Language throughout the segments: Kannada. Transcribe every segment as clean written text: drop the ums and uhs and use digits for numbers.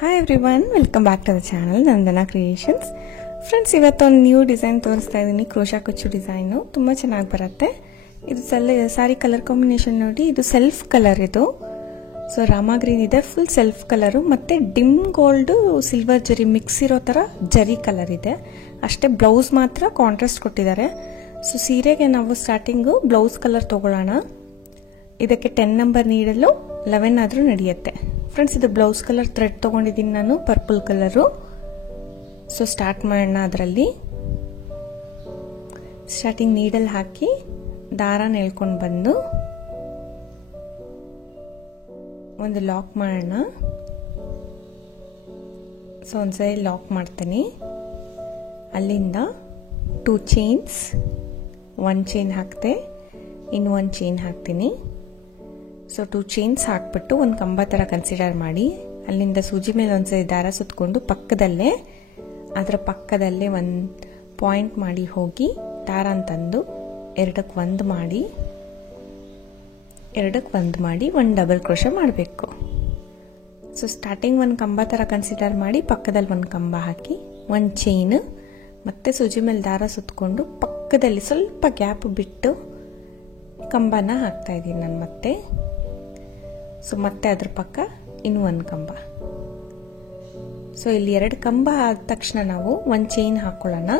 Hi everyone, welcome back to the channel Nandana creations. Friends, ಇವತ್ತೊಂದು ನ್ಯೂ ಡಿಸೈನ್ ತೋರಿಸ್ತಾ ಇದ್ದೀನಿ. ಕ್ರೋಶಾ ಕುಚ್ಚು ಡಿಸೈನು ತುಂಬ ಚೆನ್ನಾಗಿ ಬರುತ್ತೆ. ಇದು ಸಾರಿ ಕಲರ್ ಕಾಂಬಿನೇಷನ್ ನೋಡಿ, ಇದು ಸೆಲ್ಫ್ ಕಲರ್. ಇದು ಸೊ ರಾಮಾ ಗ್ರೀನ್ ಇದೆ, ಫುಲ್ ಸೆಲ್ಫ್ ಕಲರು, ಮತ್ತು ಡಿಮ್ ಗೋಲ್ಡು ಸಿಲ್ವರ್ ಜರಿ ಮಿಕ್ಸ್ ಇರೋ ಥರ ಜರಿ ಕಲರ್ ಇದೆ ಅಷ್ಟೇ. ಬ್ಲೌಸ್ ಮಾತ್ರ ಕಾಂಟ್ರಾಸ್ಟ್ ಕೊಟ್ಟಿದ್ದಾರೆ. ಸೊ ಸೀರೆಗೆ ನಾವು ಸ್ಟಾರ್ಟಿಂಗು ಬ್ಲೌಸ್ ಕಲರ್ ತೊಗೊಳ್ಳೋಣ. ಇದಕ್ಕೆ 10 ನಂಬರ್ ನೀಡಲು 11 ಆದರೂ ನಡೆಯುತ್ತೆ. ಫ್ರೆಂಡ್ಸ್, ಇದು ಬ್ಲೌಸ್ ಕಲರ್ ಥ್ರೆಡ್ ತೊಗೊಂಡಿದ್ದೀನಿ ನಾನು, ಪರ್ಪಲ್ ಕಲರು. ಸೊ ಸ್ಟಾರ್ಟ್ ಮಾಡೋಣ. ಅದರಲ್ಲಿ ಸ್ಟಾರ್ಟಿಂಗ್ ನೀಡಲ್ ಹಾಕಿ ದಾರ ಎಳ್ಕೊಂಡು ಬಂದು ಒಂದು ಲಾಕ್ ಮಾಡೋಣ. ಸೊ ಒಂದ್ಸರಿ ಲಾಕ್ ಮಾಡ್ತೀನಿ. ಅಲ್ಲಿಂದ 2 ಚೈನ್ಸ್, 1 ಚೈನ್ ಹಾಕ್ತೆ, ಇನ್ನು 1 ಚೈನ್ ಹಾಕ್ತೀನಿ. ಸೊ 2 ಚೈನ್ಸ್ ಹಾಕ್ಬಿಟ್ಟು ಒಂದು ಕಂಬ ಥರ ಕನ್ಸಿಡರ್ ಮಾಡಿ, ಅಲ್ಲಿಂದ ಸೂಜಿ ಮೇಲೆ ಒಂದ್ಸರಿ ದಾರ ಸುತ್ತಕೊಂಡು ಅದರ ಪಕ್ಕದಲ್ಲೇ ಒಂದು ಪಾಯಿಂಟ್ ಮಾಡಿ ಹೋಗಿ ದಾರ ಅಂತಂದು ಎರಡಕ್ಕೆ ಒಂದು ಮಾಡಿ ಒಂದು ಡಬಲ್ ಕ್ರೋಶೆ ಮಾಡಬೇಕು. ಸೊ ಸ್ಟಾರ್ಟಿಂಗ್ ಒಂದು ಕಂಬ ಥರ ಕನ್ಸಿಡರ್ ಮಾಡಿ ಪಕ್ಕದಲ್ಲಿ ಒಂದು ಕಂಬ ಹಾಕಿ 1 ಚೈನ್, ಮತ್ತೆ ಸೂಜಿ ಮೇಲೆ ದಾರ ಸುತ್ತಕೊಂಡು ಪಕ್ಕದಲ್ಲಿ ಸ್ವಲ್ಪ ಗ್ಯಾಪ್ ಬಿಟ್ಟು ಕಂಬನ ಹಾಕ್ತಾ ಇದ್ದೀನಿ ನಾನು ಮತ್ತೆ. ಸೊ ಮತ್ತೆ ಅದ್ರ ಪಕ್ಕ ಇನ್ನು 1 ಕಂಬ. ಸೊ ಇಲ್ಲಿ 2 ಕಂಬ ಆದ ತಕ್ಷಣ ನಾವು 1 ಚೈನ್ ಹಾಕೊಳ್ಳೋಣ.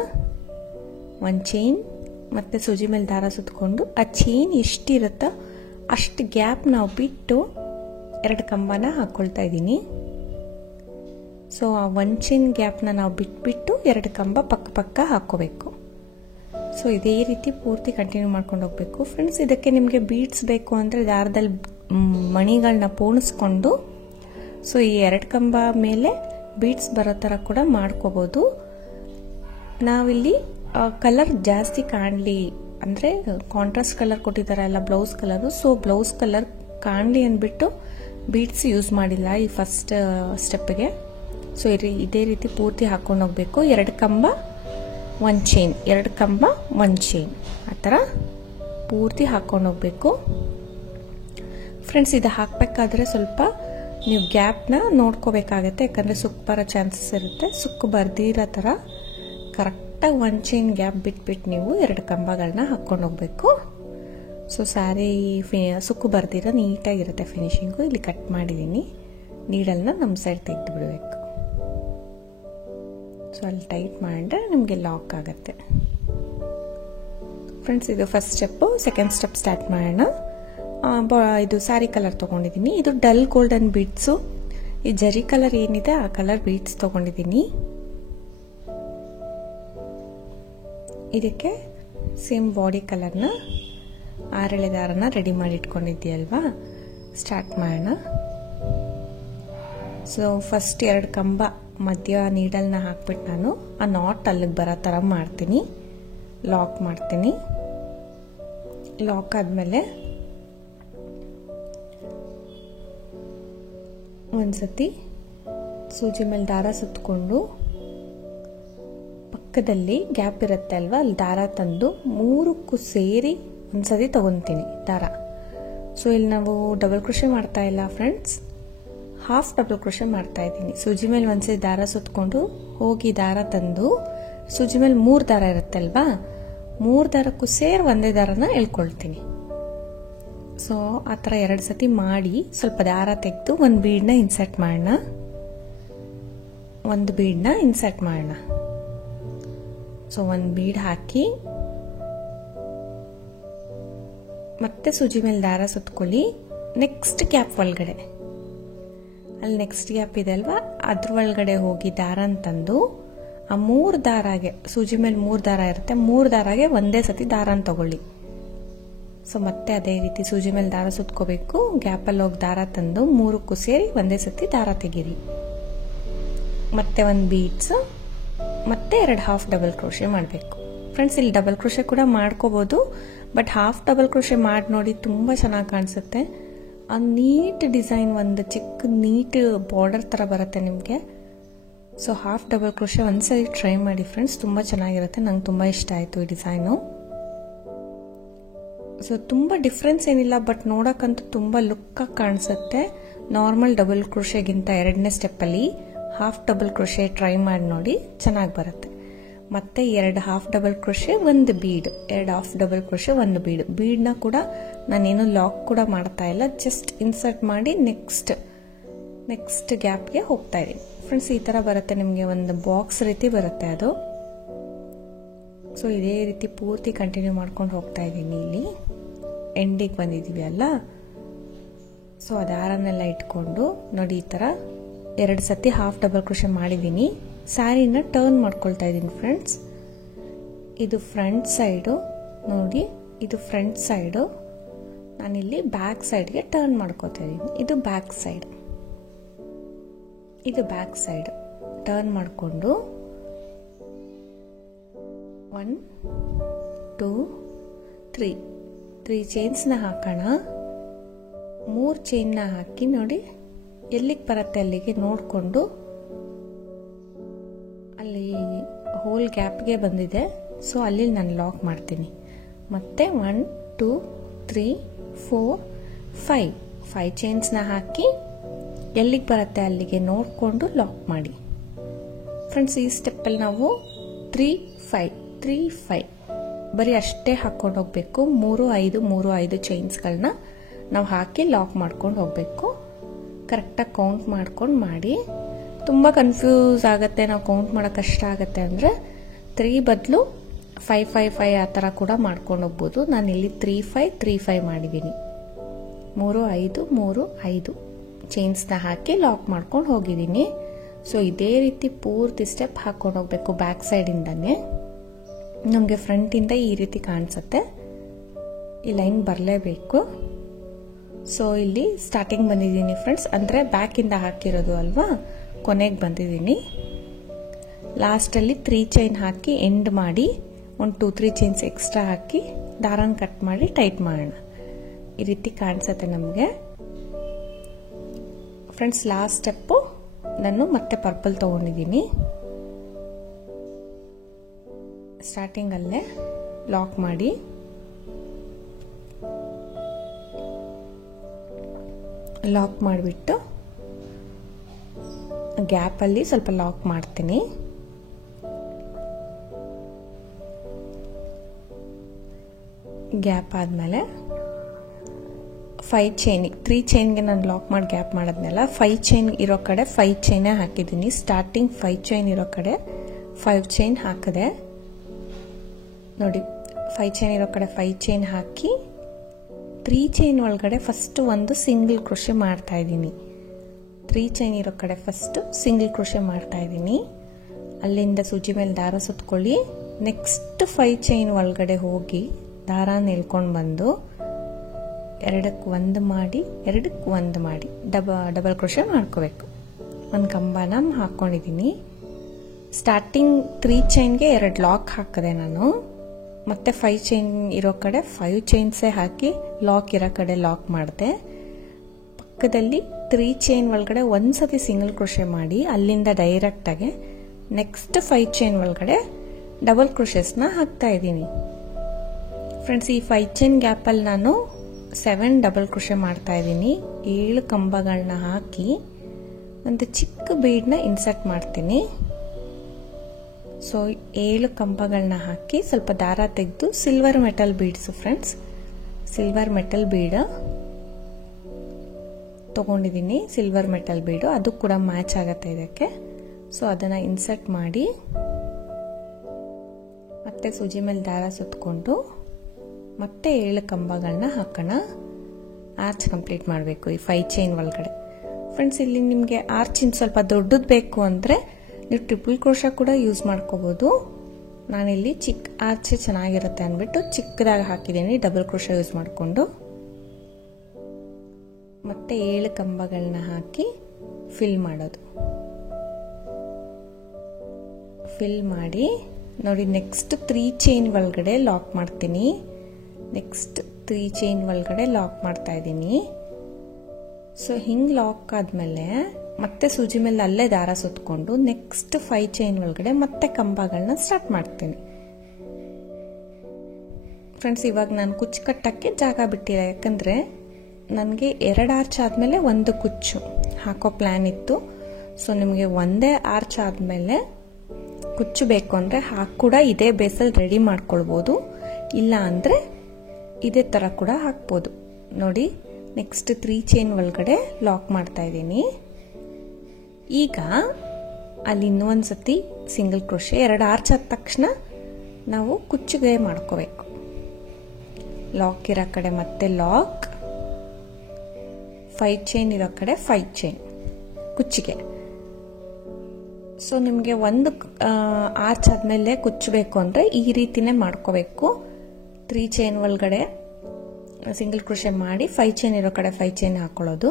1 ಚೈನ್ ಮತ್ತೆ ಸೂಜಿ ಮೇಲೆ ದಾರ ಸುತ್ತಕೊಂಡು ಆ ಚೈನ್ ಎಷ್ಟಿರುತ್ತೋ ಅಷ್ಟು ಗ್ಯಾಪ್ ನಾವು ಬಿಟ್ಟು 2 ಕಂಬನ ಹಾಕೊಳ್ತಾ ಇದ್ದೀನಿ. ಸೊ ಆ 1 ಚೈನ್ ಗ್ಯಾಪ್ನ ನಾವು ಬಿಟ್ಬಿಟ್ಟು 2 ಕಂಬ ಪಕ್ಕ ಹಾಕೋಬೇಕು. ಸೊ ಇದೇ ರೀತಿ ಪೂರ್ತಿ ಕಂಟಿನ್ಯೂ ಮಾಡ್ಕೊಂಡು ಹೋಗ್ಬೇಕು. ಫ್ರೆಂಡ್ಸ್, ಇದಕ್ಕೆ ನಿಮಗೆ ಬೀಡ್ಸ್ ಬೇಕು ಅಂದರೆ ದಾರದಲ್ಲಿ ಮಣಿಗಳನ್ನ ಪೋಣಿಸ್ಕೊಂಡು ಸೊ ಈ 2 ಕಂಬ ಮೇಲೆ ಬೀಡ್ಸ್ ಬರೋ ಥರ ಕೂಡ ಮಾಡ್ಕೋಬೋದು. ನಾವಿಲ್ಲಿ ಕಲರ್ ಜಾಸ್ತಿ ಕಾಣಲಿ ಅಂದರೆ ಕಾಂಟ್ರಾಸ್ಟ್ ಕಲರ್ ಕೊಟ್ಟಿದ್ದಾರಲ್ಲ blouse colour, so blouse colour ಕಾಣಲಿ ಅಂದ್ಬಿಟ್ಟು ಬೀಡ್ಸ್ ಯೂಸ್ ಮಾಡಿಲ್ಲ ಈ ಫಸ್ಟ್ ಸ್ಟೆಪ್ಗೆ. ಸೊ ಇದೇ ರೀತಿ ಪೂರ್ತಿ ಹಾಕೊಂಡು ಹೋಗಬೇಕು. 2 ಕಂಬ 1 ಚೈನ್, 2 ಕಂಬ 1 ಚೈನ್, ಆ ಥರ ಪೂರ್ತಿ ಹಾಕೊಂಡು ಹೋಗಬೇಕು. ಫ್ರೆಂಡ್ಸ್, ಇದು ಹಾಕಬೇಕಾದ್ರೆ ಸ್ವಲ್ಪ ನೀವು ಗ್ಯಾಪ್ನ ನೋಡ್ಕೋಬೇಕಾಗತ್ತೆ, ಯಾಕಂದರೆ ಸುಕ್ಕು ಬರೋ ಚಾನ್ಸಸ್ ಇರುತ್ತೆ. ಸುಕ್ಕು ಬರ್ದಿರೋ ಥರ ಕರೆಕ್ಟಾಗಿ 1 ಚೈನ್ ಗ್ಯಾಪ್ ಬಿಟ್ಬಿಟ್ಟು ನೀವು 2 ಕಂಬಗಳನ್ನ ಹಾಕ್ಕೊಂಡು ಹೋಗಬೇಕು. ಸೊ ಸ್ಯಾರಿ ಸುಕ್ಕು ಬರ್ದಿರೋ ನೀಟಾಗಿರುತ್ತೆ ಫಿನಿಶಿಂಗು. ಇಲ್ಲಿ ಕಟ್ ಮಾಡಿದ್ದೀನಿ, ನೀಡಲ್ನ ನಮ್ಮ ಸೈಡ್ ತೆಗೆದು ಬಿಡಬೇಕು. ಸೊ ಅಲ್ಲಿ ಟೈಟ್ ಮಾಡಿದ್ರೆ ನಿಮಗೆ ಲಾಕ್ ಆಗುತ್ತೆ. ಫ್ರೆಂಡ್ಸ್, ಇದು first step. Second step start ಮಾಡೋಣ. ಇದು ಸ್ಯಾರಿ ಕಲರ್ ತೊಗೊಂಡಿದ್ದೀನಿ. ಇದು ಡಲ್ ಗೋಲ್ಡನ್ ಬೀಡ್ಸು. ಈ ಜರಿ ಕಲರ್ ಏನಿದೆ ಆ ಕಲರ್ ಬೀಡ್ಸ್ ತೊಗೊಂಡಿದ್ದೀನಿ. ಇದಕ್ಕೆ ಸೇಮ್ ಬಾಡಿ ಕಲರ್ನ 6 ಎಳೆ ದಾರನ ರೆಡಿ ಮಾಡಿ ಇಟ್ಕೊಂಡಿದ್ದೀಯಲ್ವಾ, ಸ್ಟಾರ್ಟ್ ಮಾಡೋಣ. ಸೊ ಫಸ್ಟ್ 2 ಕಂಬ ಮಧ್ಯ ನೀಡಲ್ನ ಹಾಕ್ಬಿಟ್ಟು ನಾನು ಆ ನಾಟ್ ಅಲ್ಲಿಗೆ ಬರೋ ಥರ ಮಾಡ್ತೀನಿ, ಲಾಕ್ ಮಾಡ್ತೀನಿ. ಲಾಕ್ ಆದಮೇಲೆ ಒಂದ್ಸತಿ ಸೂಜಿ ಮೇಲೆ ದಾರ ಸುತ್ತಕೊಂಡು ಪಕ್ಕದಲ್ಲಿ ಗ್ಯಾಪ್ ಇರುತ್ತೆ ಅಲ್ವಾ, ಅಲ್ಲಿ ದಾರ ತಂದು 3ಕ್ಕೂ ಸೇರಿ ಒಂದ್ಸತಿ ತಗೊತೀನಿ ದಾರ. ಸೊ ಇಲ್ಲಿ ನಾವು ಡಬಲ್ ಕ್ರೋಶೆ ಮಾಡ್ತಾ ಇಲ್ಲ ಫ್ರೆಂಡ್ಸ್, ಹಾಫ್ ಡಬಲ್ ಕ್ರೋಶೆ ಮಾಡ್ತಾ ಇದ್ದೀನಿ. ಸೂಜಿ ಮೇಲೆ ಒಂದ್ಸತಿ ದಾರ ಸುತ್ತಕೊಂಡು ಹೋಗಿ ದಾರ ತಂದು ಸೂಜಿ ಮೇಲೆ 3 ದಾರ ಇರುತ್ತೆ ಅಲ್ವಾ, 3 ದಾರಕ್ಕೂ ಸೇರಿ ಒಂದೇ ದಾರನ ಎಳ್ಕೊಳ್ತೀನಿ. ಸೊ ಆ ಥರ 2 ಸತಿ ಮಾಡಿ ಸ್ವಲ್ಪ ದಾರ ತೆಗೆದು ಒಂದು ಬೀಡನ್ನ ಇನ್ಸರ್ಟ್ ಮಾಡೋಣ. ಸೊ ಒಂದು ಬೀಡ್ ಹಾಕಿ ಮತ್ತೆ ಸೂಜಿ ಮೇಲೆ ದಾರ ಸುತ್ತಕೊಳ್ಳಿ. ನೆಕ್ಸ್ಟ್ ಗ್ಯಾಪ್ ಒಳಗಡೆ, ಅಲ್ಲಿ ನೆಕ್ಸ್ಟ್ ಗ್ಯಾಪ್ ಇದೆ ಅಲ್ವಾ, ಅದ್ರ ಒಳಗಡೆ ಹೋಗಿ ದಾರ ಅಂತಂದು ಆ 3 ದಾರಾಗೆ, ಸೂಜಿ ಮೇಲೆ 3 ದಾರ ಇರುತ್ತೆ, 3 ದಾರಾಗೆ ಒಂದೇ ಸತಿ ದಾರನ ತಗೊಳ್ಳಿ. ಸೊ ಮತ್ತೆ ಅದೇ ರೀತಿ ಸೂಜಿ ಮೇಲೆ ದಾರ ಸುತ್ಕೋಬೇಕು. ಗ್ಯಾಪಲ್ಲಿ ಹೋಗಿ ದಾರ ತಂದು 3ಕ್ಕೂ ಸೇರಿ ಒಂದೇ ಸತಿ ದಾರ ತೆಗೀರಿ. ಮತ್ತೆ 1 ಬೀಡ್ಸ್, ಮತ್ತೆ 2 ಹಾಫ್ ಡಬಲ್ ಕ್ರೋಶೆ ಮಾಡಬೇಕು. ಫ್ರೆಂಡ್ಸ್, ಇಲ್ಲಿ ಡಬಲ್ ಕ್ರೋಶೆ ಕೂಡ ಮಾಡ್ಕೋಬೋದು, ಬಟ್ ಹಾಫ್ ಡಬಲ್ ಕ್ರೋಶೆ ಮಾಡಿ ನೋಡಿ ತುಂಬ ಚೆನ್ನಾಗಿ ಕಾಣಿಸುತ್ತೆ. ಆ ನೀಟ್ ಡಿಸೈನ್, ಒಂದು ಚಿಕ್ಕ ನೀಟ್ ಬಾರ್ಡರ್ ಥರ ಬರುತ್ತೆ ನಿಮಗೆ. ಸೊ ಹಾಫ್ ಡಬಲ್ ಕ್ರೋಶೆ ಒಂದ್ಸರಿ ಟ್ರೈ ಮಾಡಿ ಫ್ರೆಂಡ್ಸ್, ತುಂಬ ಚೆನ್ನಾಗಿರುತ್ತೆ. ನಂಗೆ ತುಂಬ ಇಷ್ಟ ಆಯಿತು ಈ ಡಿಸೈನು. ಸೊ ತುಂಬ ಡಿಫ್ರೆನ್ಸ್ ಏನಿಲ್ಲ, ಬಟ್ ನೋಡೋಕ್ಕಂತೂ ತುಂಬ ಲುಕ್ಕಾಗಿ ಕಾಣಿಸುತ್ತೆ. ನಾರ್ಮಲ್ ಡಬಲ್ ಕ್ರೋಶೆಗಿಂತ ಎರಡನೇ ಸ್ಟೆಪ್ಪಲ್ಲಿ ಹಾಫ್ ಡಬಲ್ ಕ್ರೋಶೆ ಟ್ರೈ ಮಾಡಿ ನೋಡಿ, ಚೆನ್ನಾಗಿ ಬರುತ್ತೆ. ಮತ್ತೆ 2 half double crochet 1 bead, 2 half double crochet 1 bead. ಬೀಡ್ನ ಕೂಡ ನಾನೇನು ಲಾಕ್ ಕೂಡ ಮಾಡ್ತಾ ಇಲ್ಲ, ಜಸ್ಟ್ ಇನ್ಸರ್ಟ್ ಮಾಡಿ ನೆಕ್ಸ್ಟ್ ಗ್ಯಾಪ್ಗೆ ಹೋಗ್ತಾ ಇದ್ದೀನಿ. ಫ್ರೆಂಡ್ಸ್ ಈ ಥರ ಬರುತ್ತೆ, ನಿಮಗೆ ಒಂದು ಬಾಕ್ಸ್ ರೀತಿ ಬರುತ್ತೆ ಅದು. ಸೊ ಇದೇ ರೀತಿ ಪೂರ್ತಿ ಕಂಟಿನ್ಯೂ ಮಾಡ್ಕೊಂಡು ಹೋಗ್ತಾ ಇದ್ದೀನಿ. ಇಲ್ಲಿ ಎಂಡಿಗೆ ಬಂದಿದ್ದೀವಿ ಅಲ್ಲ, ಸೊ ಆ ದಾರನೆಲ್ಲ ಇಟ್ಕೊಂಡು ನೋಡಿ ಈ ಥರ 2 ಸತಿ ಹಾಫ್ ಡಬಲ್ ಕ್ರೋಶೆ ಮಾಡಿದ್ದೀನಿ. ಸ್ಯಾರಿನ ಟರ್ನ್ ಮಾಡ್ಕೊಳ್ತಾ ಇದ್ದೀನಿ ಫ್ರೆಂಡ್ಸ್. ಇದು ಫ್ರಂಟ್ ಸೈಡು ನೋಡಿ, ಇದು ಫ್ರಂಟ್ ಸೈಡು. ನಾನಿಲ್ಲಿ ಬ್ಯಾಕ್ ಸೈಡ್ಗೆ ಟರ್ನ್ ಮಾಡ್ಕೊತಾ ಇದ್ದೀನಿ. ಇದು ಬ್ಯಾಕ್ ಸೈಡ್, ಇದು ಬ್ಯಾಕ್ ಸೈಡ್. ಟರ್ನ್ ಮಾಡಿಕೊಂಡು 1 2 3 ಚೈನ್ಸ್ನ ಹಾಕೋಣ. 3 ಚೈನ್ನ ಹಾಕಿ ನೋಡಿ ಎಲ್ಲಿಗೆ ಬರುತ್ತೆ ಅಲ್ಲಿಗೆ ನೋಡಿಕೊಂಡು, ಅಲ್ಲಿ ಹೋಲ್ ಗ್ಯಾಪ್ಗೆ ಬಂದಿದೆ, ಸೊ ಅಲ್ಲಿ ನಾನು ಲಾಕ್ ಮಾಡ್ತೀನಿ. ಮತ್ತೆ 1 2 3 4 5 ಚೈನ್ಸ್ನ ಹಾಕಿ ಎಲ್ಲಿಗೆ ಬರುತ್ತೆ ಅಲ್ಲಿಗೆ ನೋಡಿಕೊಂಡು ಲಾಕ್ ಮಾಡಿ. ಫ್ರೆಂಡ್ಸ್ ಈ ಸ್ಟೆಪ್ಪಲ್ಲಿ ನಾವು 3 5 ಬರೀ ಅಷ್ಟೇ ಹಾಕ್ಕೊಂಡು ಹೋಗ್ಬೇಕು. 3 5 ಚೈನ್ಸ್ಗಳನ್ನ ನಾವು ಹಾಕಿ ಲಾಕ್ ಮಾಡ್ಕೊಂಡು ಹೋಗಬೇಕು. ಕರೆಕ್ಟಾಗಿ ಕೌಂಟ್ ಮಾಡ್ಕೊಂಡು ಮಾಡಿ. ತುಂಬ ಕನ್ಫ್ಯೂಸ್ ಆಗುತ್ತೆ, ನಾವು ಕೌಂಟ್ ಮಾಡೋಕೆ ಕಷ್ಟ ಆಗುತ್ತೆ ಅಂದರೆ 3 ಬದಲು 5 ಆ ಥರ ಕೂಡ ಮಾಡ್ಕೊಂಡು ಹೋಗ್ಬೋದು. ನಾನಿಲ್ಲಿ 3 5 ಮಾಡಿದ್ದೀನಿ. 3 5 ಚೈನ್ಸ್ನ ಹಾಕಿ ಲಾಕ್ ಮಾಡ್ಕೊಂಡು ಹೋಗಿದ್ದೀನಿ. ಸೊ ಇದೇ ರೀತಿ ಪೂರ್ತಿ ಸ್ಟೆಪ್ ಹಾಕ್ಕೊಂಡು ಹೋಗಬೇಕು. ಬ್ಯಾಕ್ ಸೈಡಿಂದನೇ ನಮಗೆ ಫ್ರಂಟಿಂದ ಈ ರೀತಿ ಕಾಣಿಸುತ್ತೆ, ಈ ಲೈನ್ ಬರಲೇಬೇಕು. ಸೊ ಇಲ್ಲಿ ಸ್ಟಾರ್ಟಿಂಗ್ ಬಂದಿದ್ದೀನಿ ಫ್ರೆಂಡ್ಸ್, ಅಂದರೆ ಬ್ಯಾಕಿಂದ ಹಾಕಿರೋದು ಅಲ್ವಾ, ಕೊನೆಗೆ ಬಂದಿದ್ದೀನಿ. ಲಾಸ್ಟಲ್ಲಿ 3 ಚೈನ್ ಹಾಕಿ ಎಂಡ್ ಮಾಡಿ 1 2 3 ಚೈನ್ಸ್ ಎಕ್ಸ್ಟ್ರಾ ಹಾಕಿ ದಾರನ ಕಟ್ ಮಾಡಿ ಟೈಟ್ ಮಾಡೋಣ. ಈ ರೀತಿ ಕಾಣಿಸುತ್ತೆ ನಮಗೆ ಫ್ರೆಂಡ್ಸ್. ಲಾಸ್ಟ್ ಸ್ಟೆಪ್ಪು ನಾನು ಮತ್ತೆ ಪರ್ಪಲ್ ತಗೊಂಡಿದ್ದೀನಿ. ಸ್ಟಾರ್ಟಿಂಗಲ್ಲೇ ಲಾಕ್ ಮಾಡಿ ಲಾಕ್ ಮಾಡಿಬಿಟ್ಟು ಗ್ಯಾಪಲ್ಲಿ ಸ್ವಲ್ಪ ಲಾಕ್ ಮಾಡ್ತೀನಿ. ಗ್ಯಾಪ್ ಆದಮೇಲೆ 5 ಚೈನಿಗೆ 3 ಚೈನ್ಗೆ ನಾನು ಲಾಕ್ ಮಾಡಿ ಗ್ಯಾಪ್ ಮಾಡಿದ್ಮೇಲೆ 5 ಚೈನ್ ಇರೋ ಕಡೆ 5 ಚೈನೇ ಹಾಕಿದ್ದೀನಿ. ಸ್ಟಾರ್ಟಿಂಗ್ 5 ಚೈನ್ ಇರೋ ಕಡೆ 5 ಚೈನ್ ಹಾಕಿದೆ ನೋಡಿ. 5 ಚೈನ್ ಇರೋ ಕಡೆ 5 ಚೈನ್ ಹಾಕಿ 3 ಚೈನ್ ಒಳಗಡೆ ಫಸ್ಟ್ ಒಂದು ಸಿಂಗಲ್ ಕ್ರೋಶೆ ಮಾಡ್ತಾ ಇದ್ದೀನಿ. 3 ಚೈನ್ ಇರೋ ಕಡೆ ಫಸ್ಟ್ ಸಿಂಗಲ್ ಕ್ರೋಶೆ ಮಾಡ್ತಾ ಇದ್ದೀನಿ. ಅಲ್ಲಿಂದ ಸೂಜಿ ಮೇಲೆ ದಾರ ಸುತ್ಕೊಳ್ಳಿ. ನೆಕ್ಸ್ಟ್ 5 ಚೈನ್ ಒಳಗಡೆ ಹೋಗಿ ದಾರ ಎಳ್ಕೊಂಡು ಬಂದು 2ಕ್ಕೆ 1 ಮಾಡಿ 2ಕ್ಕೆ 1 ಮಾಡಿ ಡಬಲ್ ಕ್ರೋಶೆ ಮಾಡ್ಕೋಬೇಕು. ಒಂದು ಕಂಬನ ಹಾಕ್ಕೊಂಡಿದ್ದೀನಿ. ಸ್ಟಾರ್ಟಿಂಗ್ 3 ಚೈನ್ಗೆ 2 ಲಾಕ್ ಹಾಕಿದೆ ನಾನು. ಮತ್ತೆ 5 ಚೈನ್ ಇರೋ ಕಡೆ 5 ಚೈನ್ಸೇ ಹಾಕಿ ಲಾಕ್ ಇರೋ ಕಡೆ ಲಾಕ್ ಮಾಡಿದೆ. ಪಕ್ಕದಲ್ಲಿ 3 ಚೈನ್ ಒಳಗಡೆ ಒಂದ್ಸತಿ ಸಿಂಗಲ್ ಕ್ರೋಶೆ ಮಾಡಿ ಅಲ್ಲಿಂದ ಡೈರೆಕ್ಟಾಗಿ ನೆಕ್ಸ್ಟ್ 5 ಚೈನ್ ಒಳಗಡೆ ಡಬಲ್ ಕ್ರೋಶೆಸ್ನ ಹಾಕ್ತಾ ಇದ್ದೀನಿ. ಫ್ರೆಂಡ್ಸ್ ಈ 5 ಚೈನ್ ಗ್ಯಾಪಲ್ಲಿ ನಾನು 7 ಡಬಲ್ ಕ್ರೋಶೆ ಮಾಡ್ತಾ ಇದ್ದೀನಿ. 7 ಕಂಬಗಳನ್ನ ಹಾಕಿ ಒಂದು ಚಿಕ್ಕ ಬೀಡ್ನ ಇನ್ಸರ್ಟ್ ಮಾಡ್ತೀನಿ. ಸೊ 7 ಕಂಬಗಳನ್ನ ಹಾಕಿ ಸ್ವಲ್ಪ ದಾರ ತೆಗೆದು silver metal beads friends, silver metal bead ತಗೊಂಡಿದ್ದೀನಿ. ಸಿಲ್ವರ್ ಮೆಟಲ್ ಬೀಡು ಅದು ಕೂಡ ಮ್ಯಾಚ್ ಆಗುತ್ತೆ ಇದಕ್ಕೆ. ಸೊ ಅದನ್ನು ಇನ್ಸರ್ಟ್ ಮಾಡಿ ಮತ್ತೆ ಸೂಜಿ ಮೇಲೆ ದಾರ ಸುತ್ತಕೊಂಡು ಮತ್ತೆ 7 ಕಂಬಗಳನ್ನ ಹಾಕೋಣ. ಆರ್ಚ್ ಕಂಪ್ಲೀಟ್ ಮಾಡಬೇಕು ಈ 5 ಚೈನ್ ಒಳಗಡೆ. ಫ್ರೆಂಡ್ಸ್ ಇಲ್ಲಿ ನಿಮಗೆ ಆರ್ಚಿನ ಸ್ವಲ್ಪ ದೊಡ್ಡದು ಬೇಕು ಅಂದರೆ ನೀವು ಟ್ರಿಪಲ್ ಕ್ರೋಶೆ ಕೂಡ ಯೂಸ್ ಮಾಡ್ಕೋಬೋದು. ನಾನಿಲ್ಲಿ ಚಿಕ್ಕ ಆರ್ಚ್ ಚೆನ್ನಾಗಿರುತ್ತೆ ಅಂದ್ಬಿಟ್ಟು ಚಿಕ್ಕದಾಗಿ ಹಾಕಿದ್ದೀನಿ, ಡಬಲ್ ಕ್ರೋಶೆ ಯೂಸ್ ಮಾಡಿಕೊಂಡು. ಮತ್ತೆ 7 ಕಂಬಗಳನ್ನ ಹಾಕಿ ಫಿಲ್ ಮಾಡೋದು. ಫಿಲ್ ಮಾಡಿ ನೋಡಿ ನೆಕ್ಸ್ಟ್ 3 ಚೈನ್ ಒಳಗಡೆ ಲಾಕ್ ಮಾಡ್ತೀನಿ. ನೆಕ್ಸ್ಟ್ 3 ಚೈನ್ ಒಳಗಡೆ ಲಾಕ್ ಮಾಡ್ತಾ ಇದ್ದೀನಿ. ಸೊ ಹಿಂಗೆ ಲಾಕ್ ಆದಮೇಲೆ ಮತ್ತೆ ಸೂಜಿ ಮೇಲೆ ಅಲ್ಲೇ ದಾರ ಸುತ್ತಕೊಂಡು ನೆಕ್ಸ್ಟ್ 5 ಚೈನ್ ಒಳಗಡೆ ಮತ್ತೆ ಕಂಬಗಳನ್ನ ಸ್ಟಾರ್ಟ್ ಮಾಡ್ತೀನಿ. ಫ್ರೆಂಡ್ಸ್ ಇವಾಗ ನಾನು ಕುಚ್ಚು ಕಟ್ಟಕ್ಕೆ ಜಾಗ ಬಿಟ್ಟಿಲ್ಲ, ಯಾಕಂದರೆ ನನಗೆ 2 ಆರ್ಚ್ ಆದಮೇಲೆ ಒಂದು ಕುಚ್ಚು ಹಾಕೋ ಪ್ಲ್ಯಾನ್ ಇತ್ತು. ಸೊ ನಿಮಗೆ ಒಂದೇ ಆರ್ಚ್ ಆದಮೇಲೆ ಕುಚ್ಚು ಬೇಕು ಅಂದರೆ ಕೂಡ ಇದೇ ಬೇಸಲ್ಲಿ ರೆಡಿ ಮಾಡ್ಕೊಳ್ಬೋದು, ಇಲ್ಲ ಅಂದರೆ ಇದೇ ಥರ ಕೂಡ ಹಾಕ್ಬೋದು. ನೋಡಿ, ನೆಕ್ಸ್ಟ್ 3 ಚೈನ್ ಒಳಗಡೆ ಲಾಕ್ ಮಾಡ್ತಾ ಇದ್ದೀನಿ. ಈಗ ಅಲ್ಲಿ ಇನ್ನೊಂದು ಸತಿ ಸಿಂಗಲ್ ಕ್ರೋಶೆ, 2 ಆರ್ಚ್ ಆದ ತಕ್ಷಣ ನಾವು ಕುಚ್ಚಿಗೆ ಮಾಡ್ಕೋಬೇಕು. ಲಾಕ್ ಇರೋ ಕಡೆ ಮತ್ತೆ ಲಾಕ್, 5 ಚೈನ್ ಇರೋ ಕಡೆ 5 ಚೈನ್ ಕುಚ್ಚಿಗೆ. ಸೊ ನಿಮಗೆ ಒಂದು ಆರ್ಚ್ ಆದಮೇಲೆ ಕುಚ್ಚಬೇಕು ಅಂದರೆ ಈ ರೀತಿನೇ ಮಾಡ್ಕೋಬೇಕು. 3 ಚೈನ್ ಒಳಗಡೆ ಸಿಂಗಲ್ ಕ್ರೋಶೆ ಮಾಡಿ 5 ಚೈನ್ ಇರೋ ಕಡೆ 5 ಚೈನ್ ಹಾಕೊಳ್ಳೋದು.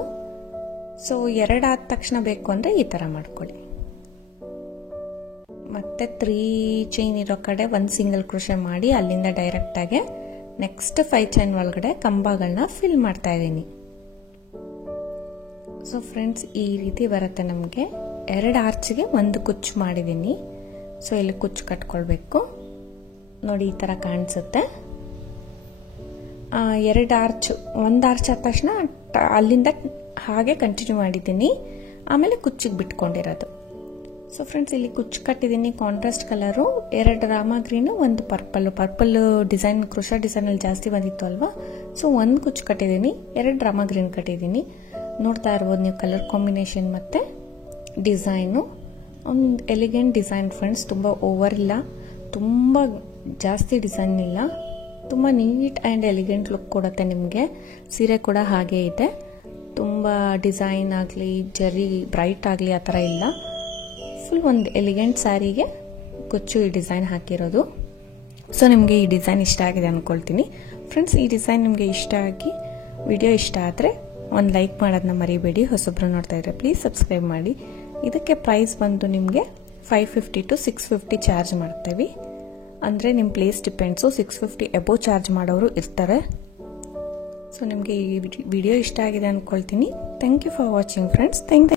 ಸೊ 2 ಆದ ತಕ್ಷಣ ಬೇಕು ಅಂದರೆ ಈ ಥರ ಮಾಡ್ಕೊಳ್ಳಿ. ಮತ್ತೆ 3 ಚೈನ್ ಇರೋ ಕಡೆ 1 ಸಿಂಗಲ್ ಕ್ರೋಶೆ ಮಾಡಿ ಅಲ್ಲಿಂದ ಡೈರೆಕ್ಟಾಗಿ ನೆಕ್ಸ್ಟ್ 5 ಚೈನ್ ಒಳಗಡೆ ಕಂಬಗಳನ್ನ ಫಿಲ್ ಮಾಡ್ತಾ ಇದ್ದೀನಿ. ಸೊ ಫ್ರೆಂಡ್ಸ್, ಈ ರೀತಿ ಬರುತ್ತೆ ನಮಗೆ. 2 ಆರ್ಚ್ಗೆ ಒಂದು ಕುಚ್ಚು ಮಾಡಿದ್ದೀನಿ. ಸೊ ಇಲ್ಲಿ ಕುಚ್ಚು ಕಟ್ಕೊಳ್ಬೇಕು. ನೋಡಿ, ಈ ಥರ ಕಾಣಿಸುತ್ತೆ. 2 ಆರ್ಚ್, 1 ಆರ್ಚ್ ಆದ ತಕ್ಷಣ ಅಲ್ಲಿಂದ ಹಾಗೆ ಕಂಟಿನ್ಯೂ ಮಾಡಿದ್ದೀನಿ, ಆಮೇಲೆ ಕುಚ್ಚಿಗೆ ಬಿಟ್ಕೊಂಡಿರೋದು. ಸೊ ಫ್ರೆಂಡ್ಸ್, ಇಲ್ಲಿ ಕುಚ್ಚು ಕಟ್ಟಿದ್ದೀನಿ. Contrast colour 2 rama green, 1 purple design, crochet ಡಿಸೈನಲ್ಲಿ ಜಾಸ್ತಿ ಬಂದಿತ್ತು ಅಲ್ವಾ. ಸೊ 1 ಕುಚ್ಚು ಕಟ್ಟಿದ್ದೀನಿ, 2 ರಾಮಾ ಗ್ರೀನ್ ಕಟ್ಟಿದ್ದೀನಿ. ನೋಡ್ತಾ ಇರ್ಬೋದು ನೀವು ಕಲರ್ ಕಾಂಬಿನೇಷನ್ ಮತ್ತು ಡಿಸೈನು. ಒಂದು ಎಲಿಗೆಂಟ್ ಡಿಸೈನ್ ಫ್ರೆಂಡ್ಸ್, ತುಂಬ ಓವರ್ ಇಲ್ಲ, ತುಂಬ ಜಾಸ್ತಿ ಡಿಸೈನ್ ಇಲ್ಲ, ತುಂಬ ನೀಟ್ ಆ್ಯಂಡ್ ಎಲಿಗೆಂಟ್ ಲುಕ್ ಕೊಡುತ್ತೆ ನಿಮಗೆ. ಸೀರೆ ಕೂಡ ಹಾಗೇ ಇದೆ, ತುಂಬ ಡಿಸೈನ್ ಆಗಲಿ ಜರಿ ಬ್ರೈಟ್ ಆಗಲಿ ಆ ಥರ ಇಲ್ಲ. ಫುಲ್ ಒಂದು ಎಲಿಗೆಂಟ್ ಸ್ಯಾರಿಗೆ ಕುಚ್ಚು ಈ ಡಿಸೈನ್ ಹಾಕಿರೋದು. ಸೊ ನಿಮಗೆ ಈ ಡಿಸೈನ್ ಇಷ್ಟ ಆಗಿದೆ ಅಂದ್ಕೊಳ್ತೀನಿ. ಫ್ರೆಂಡ್ಸ್, ಈ ಡಿಸೈನ್ ನಿಮಗೆ ಇಷ್ಟ ಆಗಿ ವಿಡಿಯೋ ಇಷ್ಟ ಆದರೆ ಒಂದು ಲೈಕ್ ಮಾಡೋದನ್ನ ಮರಿಬೇಡಿ. ಹೊಸಬ್ರು ನೋಡ್ತಾ ಇದ್ರೆ ಪ್ಲೀಸ್ ಸಬ್ಸ್ಕ್ರೈಬ್ ಮಾಡಿ. ಇದಕ್ಕೆ ಪ್ರೈಸ್ ಬಂದು ನಿಮಗೆ 550 to 650 ಚಾರ್ಜ್ ಮಾಡ್ತೇವೆ. ಅಂದರೆ ನಿಮ್ಮ ಪ್ಲೇಸ್ ಡಿಪೆಂಡ್ಸು, 650 ಎಬೋ ಚಾರ್ಜ್ ಮಾಡೋರು ಇರ್ತಾರೆ. ಸೊ ನಿಮಗೆ ಈ ವಿಡಿಯೋ ಇಷ್ಟ ಆಗಿದೆ ಅಂದ್ಕೊಳ್ತೀನಿ. Thank you for watching friends. Thank